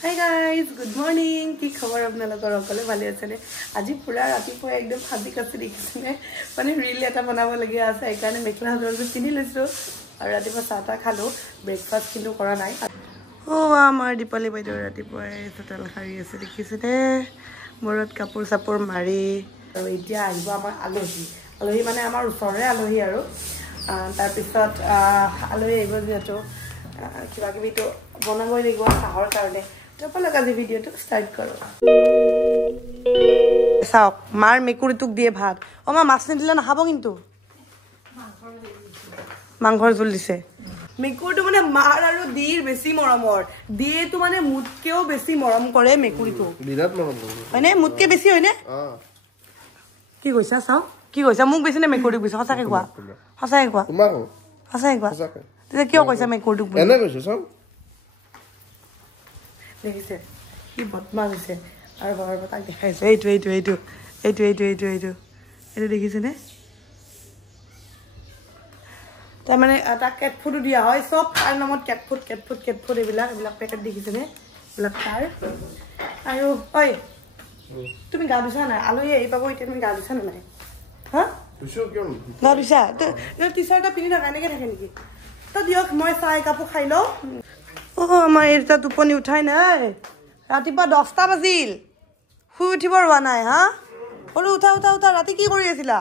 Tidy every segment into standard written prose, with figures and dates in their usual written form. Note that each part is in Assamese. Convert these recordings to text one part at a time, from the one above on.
Hi guys, good morning. কি খবৰ আপোনালোকৰ সকলো ভালে আছে নে? আজি পুৰা ৰাতিপুৱা একদম হাজি কাছি দেখিছেনে? মানে ৰিল এটা বনাব লগিয়া আছে এইকাৰণে মেখলা চাদৰটো পিন্ধি লৈছো আৰু ৰাতিপুৱা চাহটা খালো ব্ৰেকফাষ্ট কিন্তু কৰা নাই। আমাৰ দীপালি বাইদেউ ৰাতিপুৱা চোতাল সাৰি আছে দেখিছেনে? মূৰত কাপোৰ চাপোৰ মাৰি আৰু এতিয়া আহিব আমাৰ আলহী মানে আমাৰ ওচৰৰে আলহী আৰু তাৰ পিছত আলহী আহিব যিহেতু কিবা কিবিটো বনাবই লাগিব চাহৰ কাৰণে তপলক আজি ভিডিঅ'টো ষ্টাৰ্ট কৰো চাওক মাৰ মেকুৰীটোক দিয়ে ভাত মা মাছ নিদিলে নাখাব কিন্তু মাংসৰ জোল দিছে মেকুৰীটো মানে মাৰ আৰু দিৰ বেছি মৰমৰ দিয়েটো মানে মুতকেও বেছি মৰম কৰে মেকুৰীটো বিৰাট মৰম কৰে হয়নে মুতকে বেছি হয়নে কি কৈছা চাও কি কৈছা মোক বেছি নে মেকুৰীক বেছি সঁচাকে কোৱা তোমাক সঁচাকে কোৱা তেতিয়া কিয় কৈছা মেকুৰীটোক এনে কৈছে চাও দেখিছে কি বদমাছ হৈছে আৰু বাবাৰ তাক দেখাইছে এইটো দেখিছে নে তাৰ মানে তাক কেট ফুডো দিয়া হয় সব তাৰ নামত কেট ফুড এইবিলাক পেকেট দেখিছে নে এইবিলাক তাৰ আৰু ঐ তুমি গা ধুইছা নাই আলহী আহি পাব এতিয়া তুমি গা ধুইছা নাই হা গা ধুইছা টি চাৰ্ট এটা পিন্ধি থাকা এনেকে থাকে নেকি তো দিয়ক মই চাহ একাপো খাই লওঁ আমাৰ এটা টোপনি উঠাই নাই ৰাতিপুৱা 10টা বাজিল শুই উঠিব ৰোৱা নাই হা বোলো উঠা ৰাতি কি কৰি আছিলা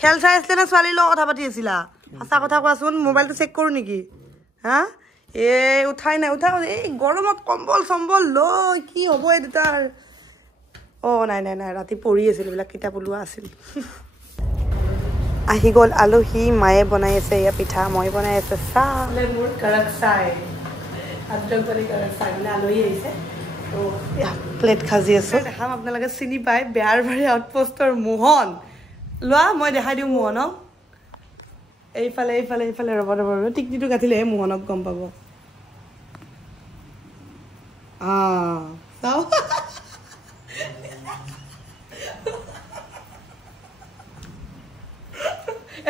খেল চাই আছিলে না ছোৱালীৰ লগত কথা পাতি আছিলা সঁচা কথা কোৱাচোন মোবাইলটো চেক কৰো নেকি হা উঠাই নাই এই গৰমত কম্বল চম্বল লৈ কি হ'ব এই দুটাৰ নাই ৰাতি পঢ়ি আছিল এইবিলাক কিতাপ ওলোৱা আছিল আহি গ'ল আলহী মায়ে বনাই আছে এয়া পিঠা মই বনাই আছে চাহ মোৰ কৰক চাই আলহী আহিছে প্লেট খাজি আছো দেখাম আপোনালোকে চিনি পাই বেয়াৰবাৰী আউটপোষ্টৰ মোহন লোৱা মই দেখাই দিওঁ মোহনক এইফালে ৰ'ব টিকটিটো কাটিলেহে মোহনক গম পাব চাও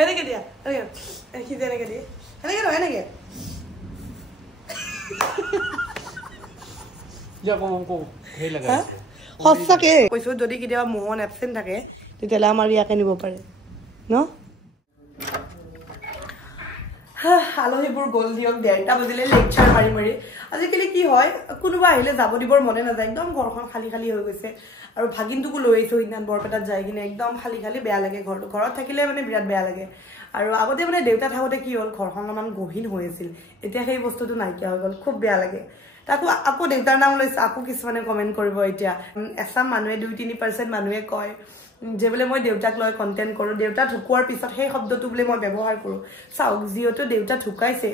এনেকে দিয়া এনেকে দিয়ে এনেকে নহয় এনেকে সঁচাকে কৈছো যদি কেতিয়াবা মোহন এবচেণ্ট থাকে তেতিয়াহ'লে আমাৰ ইয়াকে নিব পাৰে ন আলহীবোৰ গ'ল দিয়ক 1:30 বাজিলে লেকচাৰ মাৰি আজিকালি কি হয় কোনোবা আহিলে যাব দিবৰ মনে নাযায় একদম ঘৰখন খালী হৈ গৈছে আৰু ভাগিনটোকো লৈ আহিছো ইমান বৰপেটাত যাই কিনে একদম খালী বেয়া লাগে ঘৰত থাকিলে মানে বিৰাট বেয়া লাগে আৰু আগতে মানে দেউতা থাকোঁতে কি হ'ল ঘৰখন অলপমান গহীন হৈ আছিল এতিয়া সেই বস্তুটো নাইকিয়া হৈ গ'ল খুব বেয়া লাগে তাকো আকৌ দেউতাৰ নাম লৈছে আকৌ কিছুমানে কমেণ্ট কৰিব এতিয়া এছাম মানুহে 2-3% মানুহে কয় যে বোলে মই দেউতাক লৈ কণ্টেণ্ট কৰোঁ দেউতা ঢুকোৱাৰ পিছত সেই শব্দটো বোলে মই ব্যৱহাৰ কৰোঁ চাওক যিহেতু দেউতা ঢুকাইছে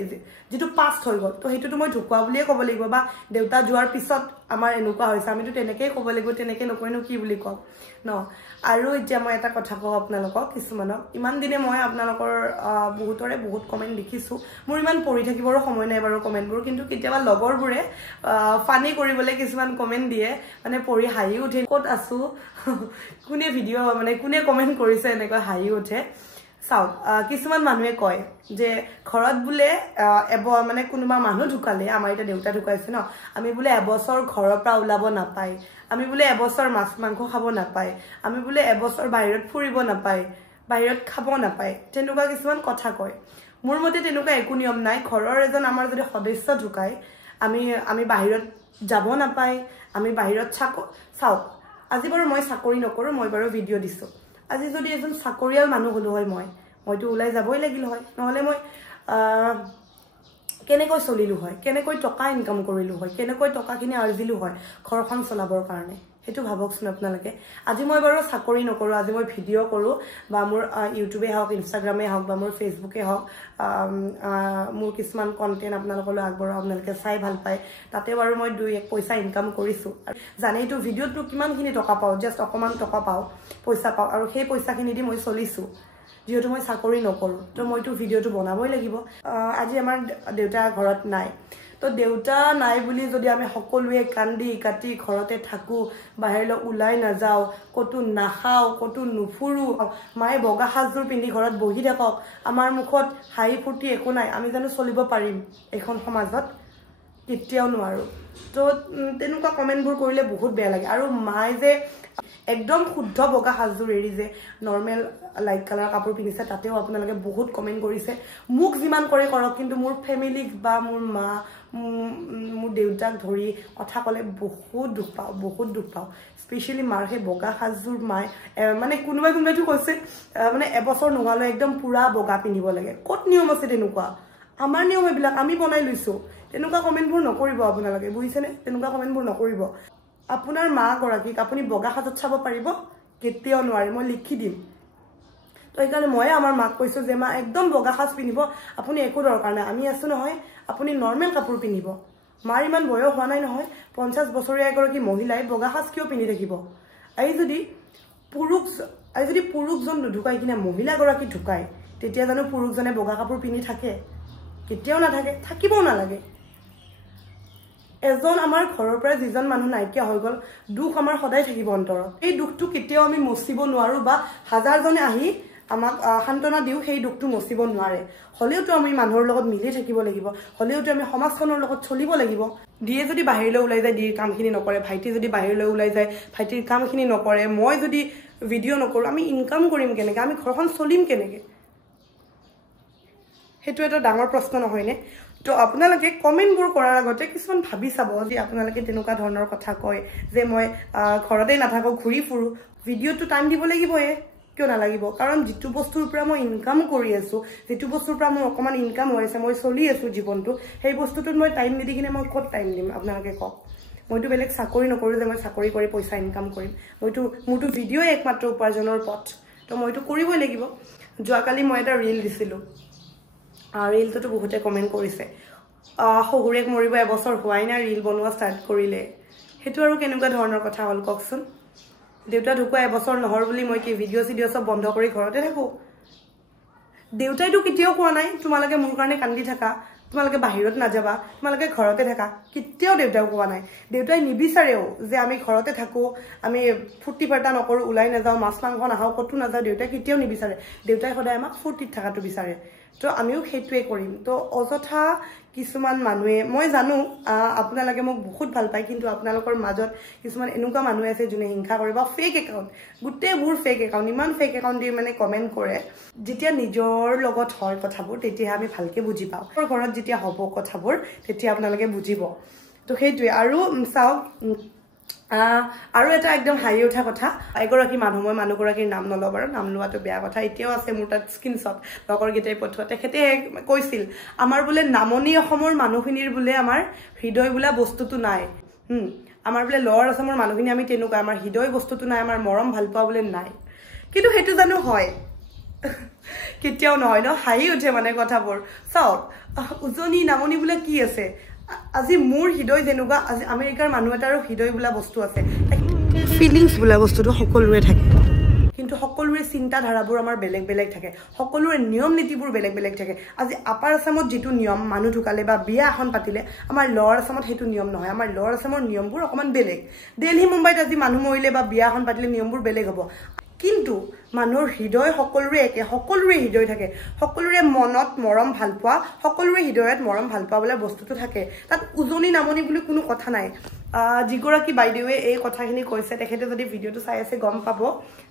যিটো পাষ্ট হৈ গ'ল তো সেইটোতো মই ঢুকুৱা বুলিয়ে ক'ব লাগিব বা দেউতা যোৱাৰ পিছত আমাৰ এনেকুৱা হৈছে আমিতো তেনেকেই ক'ব লাগিব তেনেকৈ নকৈনো কি বুলি ক'ম ন আৰু এতিয়া মই এটা কথা কওঁ আপোনালোকক কিছুমানক ইমান দিনে মই আপোনালোকৰ বহুতৰে বহুত কমেণ্ট দেখিছোঁ মোৰ ইমান পঢ়ি থাকিবৰো সময় নাই বাৰু কমেণ্টবোৰ কিন্তু কেতিয়াবা লগৰবোৰে ফানি কৰিবলৈ কিছুমান কমেণ্ট দিয়ে মানে পঢ়ি হাঁহি উঠে ক'ত আছোঁ কোনে ভিডিঅ' মানে কোনে কমেণ্ট কৰিছে এনেকৈ হাঁহি উঠে চাওক কিছুমান মানুহে কয় যে ঘৰত বোলে মানে কোনোবা মানুহ ঢুকালে আমাৰ এতিয়া দেউতা ঢুকাইছে ন আমি বোলে এবছৰ ঘৰৰ পৰা ওলাব নাপায় আমি বোলে এবছৰ মাছ মাংস খাব নাপায় আমি বোলে এবছৰ বাহিৰত ফুৰিব নাপায় বাহিৰত খাব নাপায় তেনেকুৱা কিছুমান কথা কয় মোৰ মতে তেনেকুৱা একো নিয়ম নাই ঘৰৰ এজন আমাৰ যদি সদস্য ঢুকায় আমি বাহিৰত যাব নাপায় আমি বাহিৰত চাওক আজি বাৰু মই চাকৰি নকৰোঁ মই বাৰু ভিডিঅ' দিছোঁ আজি যদি এজন চাকৰিয়াল মানুহ হ'লো হয় মইতো ওলাই যাবই লাগিল হয় নহ'লে মই কেনেকৈ চলিলোঁ হয় কেনেকৈ টকা ইনকাম কৰিলোঁ হয় কেনেকৈ টকাখিনি আৰ্জিলোঁ হয় ঘৰখন চলাবৰ কাৰণে সেইটো ভাবকচোন আপোনালোকে আজি মই বাৰু চাকৰি নকৰোঁ আজি মই ভিডিঅ' কৰোঁ বা মোৰ ইউটিউবে হওক ইনষ্টাগ্ৰামে হওক বা মোৰ ফেচবুকে হওক মোৰ কিছুমান কণ্টেণ্ট আপোনালোকলৈ আগবঢ়াওঁ আপোনালোকে চাই ভাল পায় তাতে বাৰু মই 2-1 পইচা ইনকাম কৰিছোঁ জানেইতো ভিডিঅ'টো কিমানখিনি টকা পাওঁ জাষ্ট অকণমান টকা পাওঁ পইচা পাওঁ আৰু সেই পইচাখিনি দি মই চলিছোঁ যিহেতু মই চাকৰি নকৰোঁ তো মইতো ভিডিঅ'টো বনাবই লাগিব আজি আমাৰ দেউতা ঘৰত নাই তো দেউতা নাই বুলি যদি আমি সকলোৱে কান্দি কাটি ঘৰতে থাকোঁ বাহিৰলৈ ওলাই নাযাওঁ ক'তো নাখাওঁ ক'তো নুফুৰোঁ মায়ে বগা সাজযোৰ পিন্ধি ঘৰত বহি থাকক আমাৰ মুখত হাঁহি ফূৰ্তি একো নাই আমি জানো চলিব পাৰিম এখন সমাজত কেতিয়াও নোৱাৰো তো তেনেকুৱা কমেন্টবোৰ কৰিলে বহুত বেয়া লাগে আৰু মাই যে একদম শুদ্ধ বগা সাজযোৰ এৰি যে নৰ্মেল লাইট কালাৰ কাপোৰ পিন্ধিছে তাতেও আপোনালোকে বহুত কমেন্ট কৰিছে মোক যিমান কৰে কৰক কিন্তু মোৰ ফেমিলিক বা মোৰ মা মোৰ দেউতাক ধৰি কথা ক'লে বহুত দুখ পাওঁ স্পেচিয়েলি মাৰ সেই বগা সাজযোৰ মাই মানে কোনোবাইতো কৈছে মানে এবছৰ নোহোৱালৈ একদম পুৰা বগা পিন্ধিব লাগে ক'ত নিয়ম আছে তেনেকুৱা আমাৰ নিয়ম এইবিলাক আমি বনাই লৈছো তেনেকুৱা কমেন্টবোৰ নকৰিব আপোনালোকে বুজিছেনে তেনেকুৱা কমেন্টবোৰ নকৰিব আপোনাৰ মা গৰাকীক আপুনি বগা সাজত চাব পাৰিব কেতিয়াও নোৱাৰে মই লিখি দিম তো এইকাৰণে মই আমাৰ মাক কৈছো যে মা একদম বগা সাজ পিন্ধিব আপুনি একো দৰকাৰ নাই আমি আছো নহয় আপুনি নৰ্মেল কাপোৰ পিন্ধিব মাৰ ইমান বয়স হোৱা নাই নহয় 50 বছৰীয়া এগৰাকী মহিলাই বগা সাজ কিয় পিন্ধি থাকিব এই যদি পুৰুষজন নুঢুকাই কিনে মহিলা গৰাকী ঢুকায় তেতিয়া জানো পুৰুষজনে বগা কাপোৰ পিন্ধি থাকে কেতিয়াও নাথাকে থাকিবও নালাগে এজন আমাৰ ঘৰৰ পৰা যিজন মানুহ নাইকিয়া হৈ গল দুখ আমাৰ সদায় থাকিব অন্তৰত এই দুখটো কেতিয়াও আমি মচিব নোৱাৰো বা হাজাৰজনে আহি আমাক শান্তনা দিও সেই দুখটো মচিব নোৱাৰে হলেওতো আমি মানুহৰ লগত মিলি থাকিব লাগিব হলেওতো আমি সমাজখনৰ লগত চলিব লাগিব দিয়ে যদি বাহিৰলৈ ওলাই যায় দিৰ কামখিনি নকৰে ভাইটি যদি বাহিৰলৈ ওলাই যায় ভাইটিৰ কামখিনি নকৰে মই যদি ভিডিঅ' নকৰো আমি ইনকাম কৰিম কেনেকৈ আমি ঘৰখন চলিম কেনেকৈ সেইটো এটা ডাঙৰ প্ৰশ্ন নহয়নে তো আপোনালোকে কমেন্টবোৰ কৰাৰ আগতে কিছুমান ভাবি চাব যে আপোনালোকে তেনেকুৱা ধৰণৰ কথা কয় যে মই ঘৰতে নাথাকো ঘূৰি ফুৰো ভিডিঅ'টো টাইম দিব লাগিবয়ে কিয় নালাগিব কাৰণ যিটো বস্তুৰ পৰা মই ইনকাম কৰি আছো যিটো বস্তুৰ পৰা মোৰ অকমান ইনকাম হৈ আছে মই চলি আছো জীৱনটো সেই বস্তুটোত মই টাইম নিদি কিনে মই ক'ত টাইম দিম আপোনালোকে কওক মইতো বেলেগ চাকৰি নকৰো যে মই চাকৰি কৰি পইচা ইনকাম কৰিম মোৰতো ভিডিঅ'ই একমাত্ৰ উপাৰ্জনৰ পথ তো মইতো কৰিবই লাগিব যোৱাকালি মই এটা ৰীল দিছিলো ৰীলটোতো বহুতে কমেন্ট কৰিছে শহুৰেক মৰিব এবছৰ হোৱাই নাই ৰীল বনোৱা ষ্টাৰ্ট কৰিলে সেইটো আৰু কেনেকুৱা ধৰণৰ কথা হ'ল কওকচোন দেউতা ঢুকুৱা এবছৰ নহৰ বুলি মই কি ভিডিঅ' চিডিঅ' সব বন্ধ কৰি ঘৰতে থাকো দেউতাইতো কেতিয়াও কোৱা নাই তোমালোকে মোৰ কাৰণে কান্দি থাকা তোমালোকে বাহিৰত নাযাবা তোমালোকে ঘৰতে থাকা কেতিয়াও দেউতাও কোৱা নাই দেউতাই নিবিচাৰেও যে আমি ঘৰতে থাকো আমি ফুৰ্তি ফাৰ্তা নকৰো ওলাই নাযাওঁ মাছ মাংস নাখাওঁ ক'তো নাযাওঁ দেউতাই কেতিয়াও নিবিচাৰে দেউতাই সদায় আমাক ফুৰ্তিত থকাটো বিচাৰে তো আমিও সেইটোৱে কৰিম তো অযথা কিছুমান মানুহে মই জানো আপোনালোকে মোক বহুত ভাল পায় কিন্তু আপোনালোকৰ মাজত কিছুমান এনেকুৱা মানুহ আছে যোনে হিংসা কৰে বা ফেক একাউণ্ট গোটেইবোৰ ফেক একাউণ্ট ইমান ফেক একাউণ্ট দি মানে কমেণ্ট কৰে যেতিয়া নিজৰ লগত হয় কথাবোৰ তেতিয়া আমি ভালকে বুজি পাওঁ ঘৰত যেতিয়া হ'ব কথাবোৰ তেতিয়া আপোনালোকে বুজিব তো সেইটোৱে আৰু চাওক আৰু এটা একদম হাঁহি উঠা কথা এগৰাকী মানুহ মই মানুহগৰাকীৰ নাম নলওঁ বাৰু নাম লোৱাটো বেয়া কথা এতিয়াও আছে মোৰ তাত স্ক্ৰীনশ্বট লগৰকেইটাই পঠোৱা তেখেতে কৈছিল আমাৰ বোলে নামনি অসমৰ মানুহখিনিৰ বোলে আমাৰ হৃদয় বোলা বস্তুটো নাই আমাৰ বোলে লৱাৰ আসামৰ মানুহখিনি আমি তেনেকুৱা আমাৰ হৃদয় বস্তুটো নাই আমাৰ মৰম ভাল পোৱা বোলে নাই কিন্তু সেইটো জানো হয় কেতিয়াও নহয় ন হাঁহি উঠে মানে কথাবোৰ চাওক উজনি নামনি বোলে কি আছে আজি মোৰ হৃদয় যেনেকুৱা আজি আমেৰিকাৰ মানুহ এটাৰো হৃদয় বোলা বস্তু আছে ফিলিংছ বোলা বস্তুটো সকলোৰে থাকে কিন্তু সকলোৰে চিন্তাধাৰাবোৰ আমাৰ বেলেগ বেলেগ থাকে সকলোৰে নিয়ম নীতিবোৰ বেলেগ বেলেগ থাকে আজি আপাৰ আসামত যিটো নিয়ম মানুহ ঢুকালে বা বিয়া এখন পাতিলে আমাৰ লৱাৰ আসামত সেইটো নিয়ম নহয় আমাৰ লৱাৰ আসামৰ নিয়মবোৰ অকমান বেলেগ দিল্লী মুম্বাইত আজি মানুহ মৰিলে বা বিয়া এখন পাতিলে নিয়মবোৰ বেলেগ হ'ব কিন্তু মানুহৰ হৃদয় সকলোৰে একে সকলোৰে হৃদয় থাকে সকলোৰে মনত মৰম ভাল পোৱা সকলোৰে হৃদয়ত মৰম ভাল পোৱা বোলা বস্তুটো থাকে তাত উজনি নামনি বুলি কোনো কথা নাই যিগৰাকী বাইদেৱে এই কথাখিনি কৈছে তেখেতে যদি ভিডিঅ'টো চাই আছে গম পাব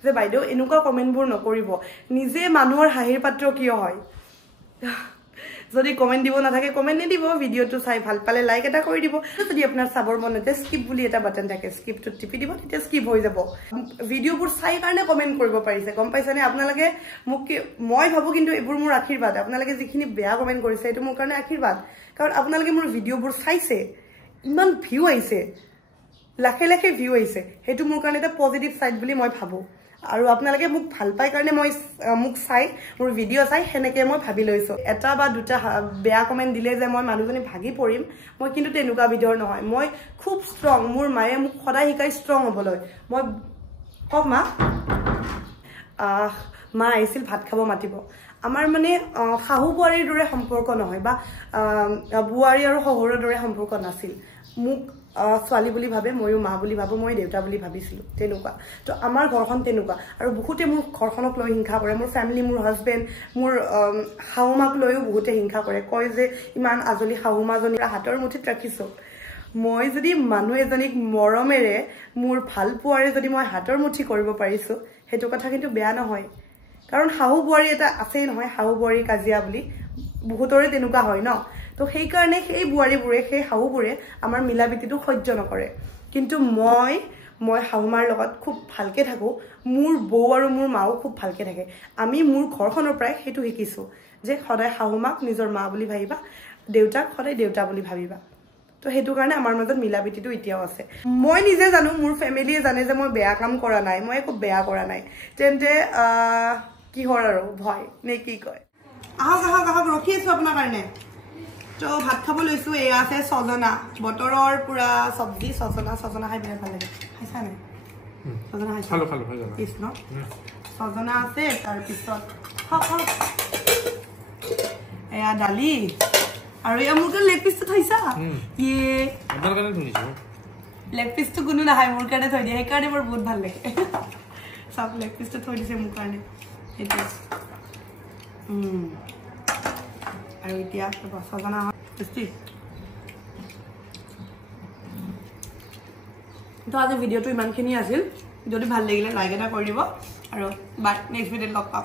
যে বাইদেউ এনেকুৱা কমেণ্টবোৰ নকৰিব নিজে মানুহৰ হাঁহিৰ পাত্ৰ কিয় হয় যদি কমেণ্ট দিব নাথাকে কমেণ্ট নিদিব ভিডিঅ'টো চাই ভাল পালে লাইক এটা কৰি দিব যদি আপোনাৰ চাবৰ মন নাযায় স্কিপ বুলি এটা বাটন থাকে স্কিপটোত টিপি দিব তেতিয়া স্কিপ হৈ যাব ভিডিঅ'বোৰ চাই কাৰণে কমেণ্ট কৰিব পাৰিছে গম পাইছেনে আপোনালোকে মোক মই ভাবো কিন্তু এইবোৰ মোৰ আশীৰ্বাদ আপোনালোকে যিখিনি বেয়া কমেণ্ট কৰিছে এইটো মোৰ কাৰণে আশীৰ্বাদ কাৰণ আপোনালোকে মোৰ ভিডিঅ'বোৰ চাইছে ইমান ভিউ আহিছে লাখে লাখে ভিউ আহিছে সেইটো মোৰ কাৰণে এটা পজিটিভ সাইড বুলি মই ভাবো আৰু আপোনালোকে মোক ভাল পাই কাৰণে মই মোক চাই মোৰ ভিডিঅ' চাই হেনেকে মই ভাবি লৈছো এটা বা দুটা বেয়া কমেণ্ট দিলে যে মই মানুহজনী ভাগি পৰিম মই কিন্তু তেনেকুৱা ভিডিঅ'ৰ নহয় মই খুব ষ্ট্ৰং মোৰ মায়ে মোক সদায় শিকাই ষ্ট্ৰং হ'বলৈ মই কওক মা আহিছিল ভাত খাব মাতিব আমাৰ মানে শাহু বোৱাৰীৰ দৰে সম্পৰ্ক নহয় বা বুৱাৰী আৰু শহুৰৰ দৰে সম্পৰ্ক নাছিল মোক ছোৱালী বুলি ভাবে ময়ো মা বুলি ভাবো মই দেউতা বুলি ভাবিছিলো তেনেকুৱা তো আমাৰ ঘৰখন তেনেকুৱা আৰু বহুতে মোৰ ঘৰখনক লৈ হিংসা কৰে মোৰ ফ্যামিলি মোৰ হাজবেণ্ড মোৰ শাহুমাক লৈও বহুতে হিংসা কৰে কয় যে ইমান আজলি শাহুমাজনী হাতৰ মুঠিত ৰাখিছো মই যদি মানুহ এজনীক মৰমেৰে মোৰ ভাল পোৱাৰে যদি মই হাতৰ মুঠি কৰিব পাৰিছো হেতু কথা কিন্তু বেয়া নহয় কাৰণ শাহু বোৱাৰী এটা আছে নহয় শাহু বোৱাৰী কাজিয়া বুলি বহুতৰে তেনেকুৱা হয় ন তো সেই কাৰণে সেই বুৱাৰীবোৰে সেই শাহুবোৰে আমাৰ মিলাবিতিটো সহ্য নকৰে কিন্তু মই শাহুমাৰ লগত খুব ভালকে থাকো মোৰ বৌ আৰু মোৰ মাও খুব ভালকে থাকে আমি মোৰ ঘৰখনৰ পৰাই হেতু শিকিছো যে সদায় শাহুমাক নিজৰ মা বুলি ভাবিবা দেউতাক সদায় দেউতা বুলি ভাবিবা তো হেতু কাৰণে আমাৰ মাজত মিলাবিতিটো এতিয়াও আছে মই নিজে জানো মোৰ ফ্যামিলিয়ে জানে যে মই বেয়া কাম কৰা নাই মই একো বেয়া কৰা নাই তেন্তে কি হৰ আৰু ভয় নে কি কয় আহক ৰখি আছো আপোনাৰ কাৰণে তো ভাত খাব লৈছো এয়া আছে সজনা বতৰৰ পুৰা সবজি সজনা খাই বিৰাট ভাল লাগে খাইছা নাই সজনা খাইছা খালো কৃষ্ণ সজনা আছে তাৰ পিছত এয়া দালি আৰু এয়া মোৰ লেগ পিছটো থৈছা ইয়ে আপোনাৰ কাৰণে থৈছো লেগ পিছটো কোনো নাখায় মোৰ কাৰণে থৈ দিয়ে সেইকাৰণে মোৰ বহুত ভাল লাগে সব লেগ পিছটো থৈ দিছে মোৰ কাৰণে এইটো আৰু এতিয়া সজনা টেষ্টি তো আজি ভিডিঅ'টো ইমানখিনি আছিল যদি ভাল লাগিলে লাইক এটা কৰি দিব আৰু বাই নেক্সট ভিডিঅ'ত লগ পাম